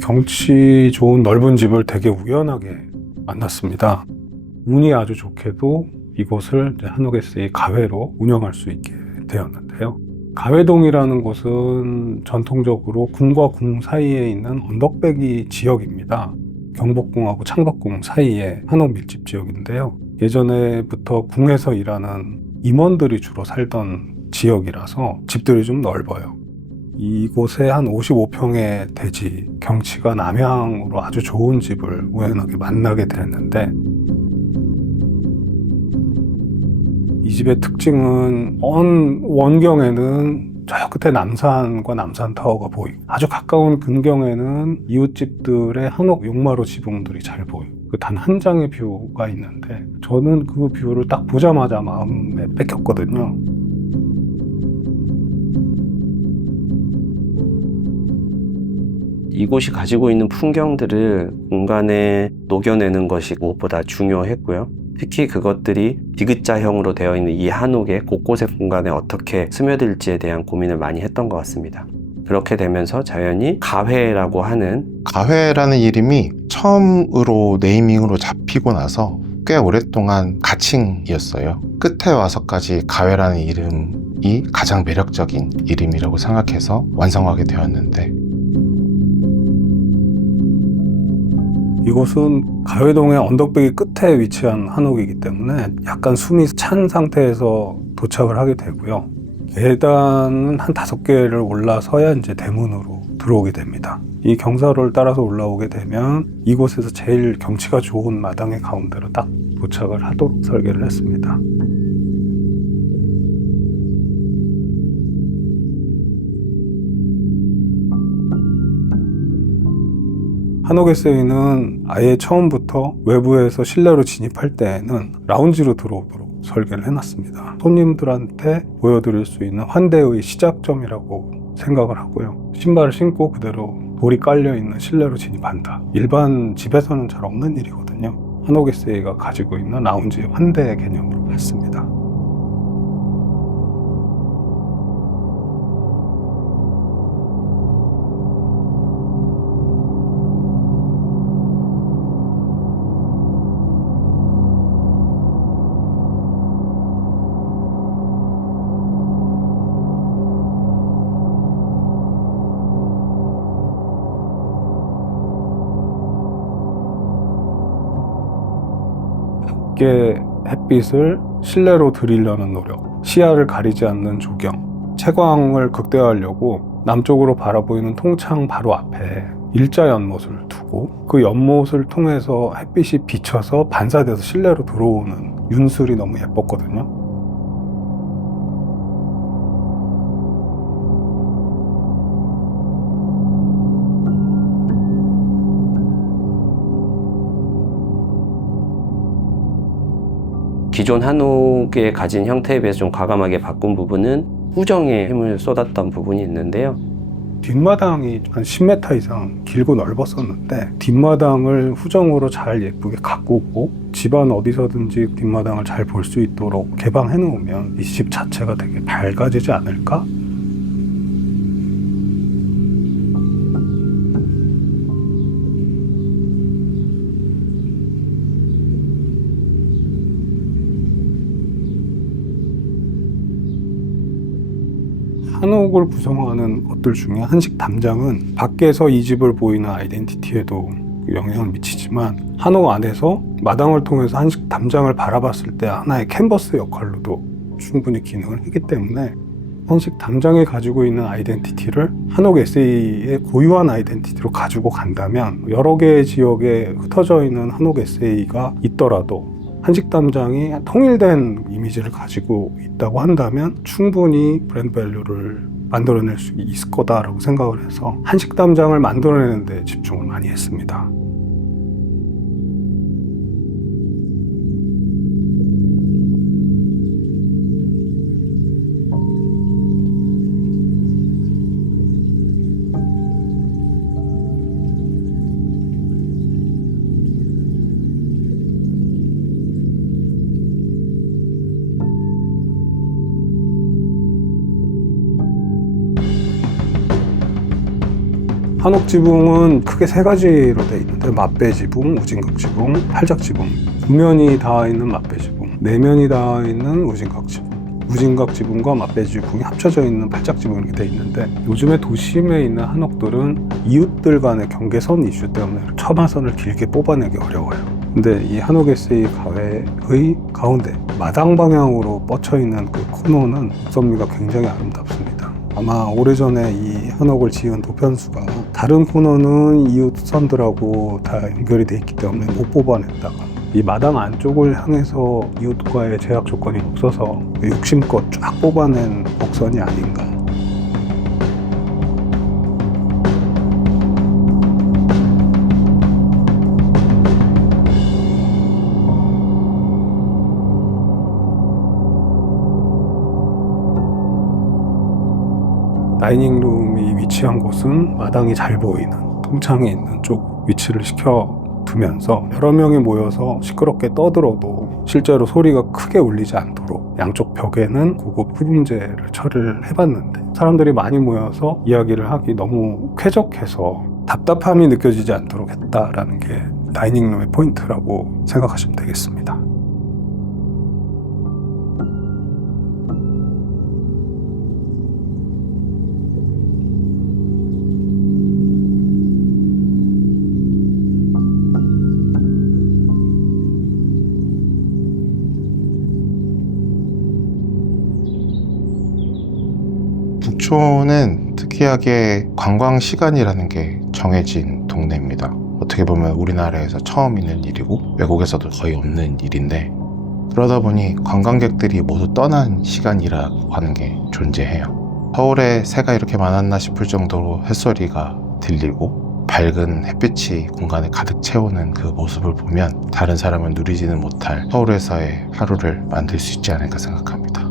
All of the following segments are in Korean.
경치 좋은 넓은 집을 되게 우연하게 만났습니다. 운이 아주 좋게도 이곳을 한옥에세이 가회로 운영할 수 있게 되었는데요. 가회동이라는 곳은 전통적으로 궁과 궁 사이에 있는 언덕배기 지역입니다. 경복궁하고 창덕궁 사이에 한옥 밀집 지역인데요. 예전에부터 궁에서 일하는 임원들이 주로 살던 지역이라서 집들이 좀 넓어요. 이곳에 한 55평의 대지, 경치가 남향으로 아주 좋은 집을 우연하게 만나게 됐는데, 이 집의 특징은 원경에는 저 끝에 남산과 남산타워가 보이고, 아주 가까운 근경에는 이웃집들의 한옥 용마루 지붕들이 잘 보여요. 그 단 한 장의 뷰가 있는데 저는 그 뷰를 딱 보자마자 마음에 뺏겼거든요. 이곳이 가지고 있는 풍경들을 공간에 녹여내는 것이 무엇보다 중요했고요. 특히 그것들이 디귿자형으로 되어 있는 이 한옥의 곳곳의 공간에 어떻게 스며들지에 대한 고민을 많이 했던 것 같습니다. 그렇게 되면서 자연히 가회라고 하는, 가회라는 이름이 처음으로 네이밍으로 잡히고 나서 꽤 오랫동안 가칭이었어요. 끝에 와서까지 가회라는 이름이 가장 매력적인 이름이라고 생각해서 완성하게 되었는데, 이곳은 가회동의 언덕배기 끝에 위치한 한옥이기 때문에 약간 숨이 찬 상태에서 도착을 하게 되고요. 계단은 한 5개를 올라서야 이제 대문으로 들어오게 됩니다. 이 경사로를 따라서 올라오게 되면 이곳에서 제일 경치가 좋은 마당의 가운데로 딱 도착을 하도록 설계를 했습니다. 한옥에세이는 아예 처음부터 외부에서 실내로 진입할 때에는 라운지로 들어오도록 설계를 해놨습니다. 손님들한테 보여드릴 수 있는 환대의 시작점이라고 생각을 하고요. 신발을 신고 그대로 돌이 깔려있는 실내로 진입한다. 일반 집에서는 잘 없는 일이거든요. 한옥에세이가 가지고 있는 라운지의 환대 개념으로 봤습니다. 밖에 햇빛을 실내로 들이려는 노력, 시야를 가리지 않는 조경, 채광을 극대화하려고 남쪽으로 바라보이는 통창 바로 앞에 일자 연못을 두고 그 연못을 통해서 햇빛이 비쳐서 반사돼서 실내로 들어오는 윤술이 너무 예뻤거든요. 기존 한옥에 가진 형태에 비해서 좀 과감하게 바꾼 부분은 후정에 힘을 쏟았던 부분이 있는데요. 뒷마당이 한 10m 이상 길고 넓었었는데 뒷마당을 후정으로 잘 예쁘게 가꾸고 집안 어디서든지 뒷마당을 잘 볼 수 있도록 개방해 놓으면 이 집 자체가 되게 밝아지지 않을까? 한옥을 구성하는 것들 중에 한식 담장은 밖에서 이 집을 보이는 아이덴티티에도 영향을 미치지만 한옥 안에서 마당을 통해서 한식 담장을 바라봤을 때 하나의 캔버스 역할로도 충분히 기능을 하기 때문에 한식 담장이 가지고 있는 아이덴티티를 한옥 에세이의 고유한 아이덴티티로 가지고 간다면 여러 개의 지역에 흩어져 있는 한옥 에세이가 있더라도 한식 담장이 통일된 이미지를 가지고 있다고 한다면 충분히 브랜드 밸류를 만들어낼 수 있을 거다라고 생각을 해서 한식 담장을 만들어내는 데 집중을 많이 했습니다. 한옥 지붕은 크게 세 가지로 되어 있는데 맞배 지붕, 우진각 지붕, 팔작 지붕. 두 면이 닿아 있는 맞배 지붕, 네 면이 닿아 있는 우진각 지붕. 우진각 지붕과 맞배 지붕이 합쳐져 있는 팔작 지붕 이렇게 되어 있는데 요즘에 도심에 있는 한옥들은 이웃들 간의 경계선 이슈 때문에 처마선을 길게 뽑아내기 어려워요. 근데 이 한옥 SE 가외의 가운데 마당 방향으로 뻗쳐 있는 그 코너는 곡선미가 굉장히 아름답습니다. 아마 오래전에 이 한옥을 지은 도편수가 다른 코너는 이웃선들하고 다 연결이 돼 있기 때문에 못 뽑아냈다가 이 마당 안쪽을 향해서 이웃과의 제약 조건이 없어서 욕심껏 쫙 뽑아낸 곡선이 아닌가. 다이닝룸이 위치한 곳은 마당이 잘 보이는 통창이 있는 쪽 위치를 시켜두면서 여러 명이 모여서 시끄럽게 떠들어도 실제로 소리가 크게 울리지 않도록 양쪽 벽에는 고급 흡음재를 처리를 해봤는데 사람들이 많이 모여서 이야기를 하기 너무 쾌적해서 답답함이 느껴지지 않도록 했다라는 게 다이닝룸의 포인트라고 생각하시면 되겠습니다. 북촌은 특이하게 관광 시간이라는 게 정해진 동네입니다. 어떻게 보면 우리나라에서 처음 있는 일이고 외국에서도 거의 없는 일인데 그러다 보니 관광객들이 모두 떠난 시간이라고 하는 게 존재해요. 서울에 새가 이렇게 많았나 싶을 정도로 햇소리가 들리고 밝은 햇빛이 공간에 가득 채우는 그 모습을 보면 다른 사람은 누리지는 못할 서울에서의 하루를 만들 수 있지 않을까 생각합니다.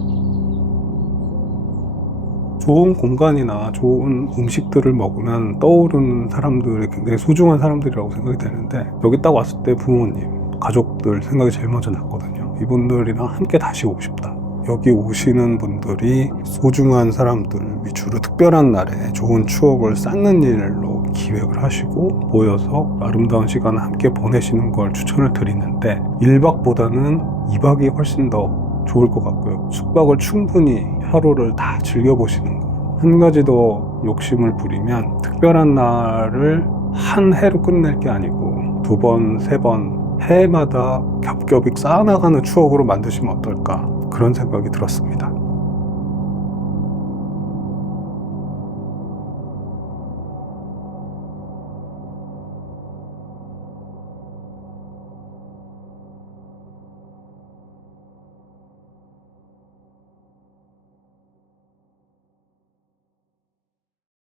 좋은 공간이나 좋은 음식들을 먹으면 떠오르는 사람들이 굉장히 소중한 사람들이라고 생각이 되는데 여기 딱 왔을 때 부모님, 가족들 생각이 제일 먼저 났거든요. 이분들이랑 함께 다시 오고 싶다. 여기 오시는 분들이 소중한 사람들 위주로 특별한 날에 좋은 추억을 쌓는 일로 기획을 하시고 모여서 아름다운 시간을 함께 보내시는 걸 추천을 드리는데 1박보다는 2박이 훨씬 더 좋을 것 같고요. 숙박을 충분히 하루를 다 즐겨보시는 거. 한 가지 더 욕심을 부리면 특별한 날을 한 해로 끝낼 게 아니고 2번, 3번 해마다 겹겹이 쌓아나가는 추억으로 만드시면 어떨까 그런 생각이 들었습니다.